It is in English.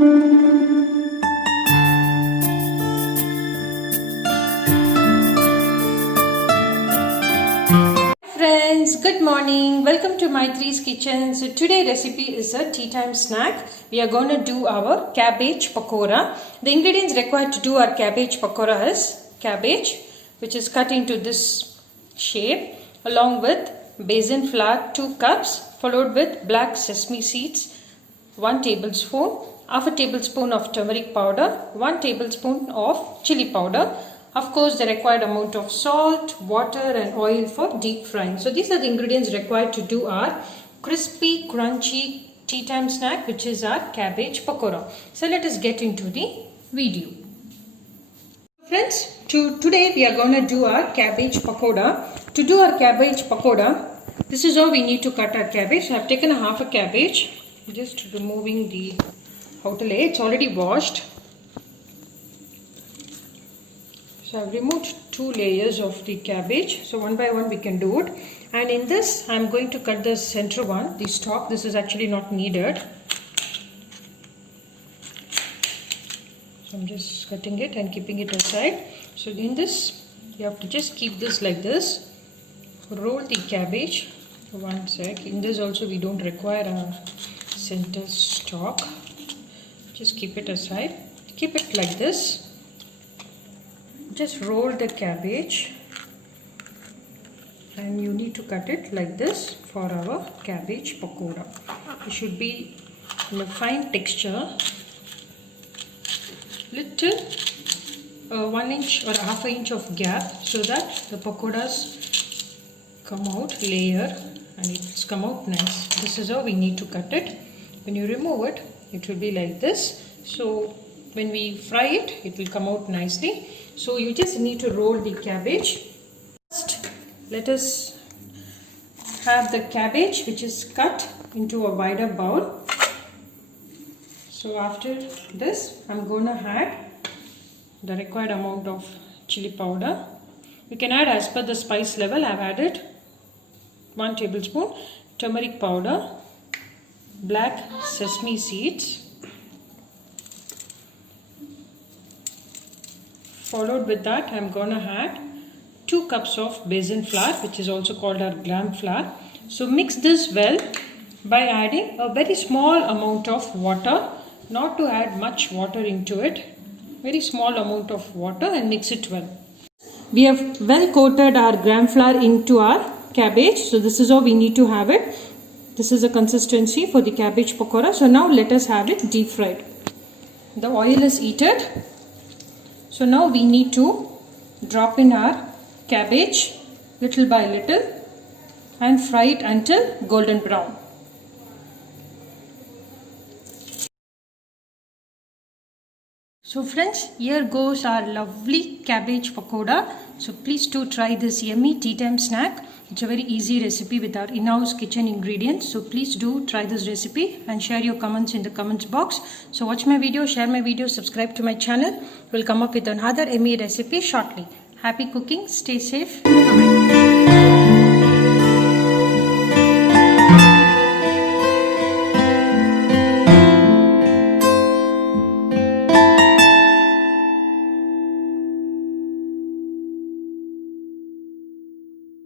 Friends, good morning. Welcome to Myttre's kitchen. So today recipe is a tea time snack. We are going to do our cabbage pakora. The ingredients required to do our cabbage pakora is cabbage, which is cut into this shape, along with basin flour 2 cups, followed with black sesame seeds 1 tablespoon, half a tablespoon of turmeric powder, 1 tablespoon of chili powder. Of course, the required amount of salt, water and oil for deep frying. So these are the ingredients required to do our crispy, crunchy tea time snack, which is our cabbage pakora. So let us get into the video. Friends, today we are going to do our cabbage pakoda. To do our cabbage pakoda, this is how we need to cut our cabbage. So I have taken half a cabbage, just removing the outer layer. It's already washed. So I have removed 2 layers of the cabbage. So one by one we can do it. And in this I am going to cut the center one, the stalk. This is actually not needed. So I'm just cutting it and keeping it aside. So in this you have to just keep this like this. Roll the cabbage. One sec. In this also we don't require a center stalk. Just keep it aside. Keep it like this. Just roll the cabbage and you need to cut it like this for our cabbage pakora. It should be in a fine texture, little 1 inch or half an inch of gap, so that the pakodas come out layer and it's come out nice. This is how we need to cut it. When you remove it, it will be like this. So when we fry it, it will come out nicely. So you just need to roll the cabbage. First, let us have the cabbage which is cut into a wider bowl. So after this, I'm going to add the required amount of chili powder. You can add as per the spice level. I've added 1 tablespoon turmeric powder, black sesame seeds, followed with that I am going to add 2 cups of basin flour, which is also called our gram flour. So mix this well by adding a very small amount of water, not to add much water into it, very small amount of water, and mix it well. We have well coated our gram flour into our cabbage. So this is how we need to have it. This is the consistency for the cabbage pakora. So now let us have it deep fried. The oil is heated. So now we need to drop in our cabbage little by little and fry it until golden brown. So friends, here goes our lovely cabbage pakoda. So please do try this yummy tea time snack. It's a very easy recipe with our in-house kitchen ingredients. So please do try this recipe and share your comments in the comments box. So watch my video, share my video, subscribe to my channel. We'll come up with another yummy recipe shortly. Happy cooking, stay safe. Bye-bye.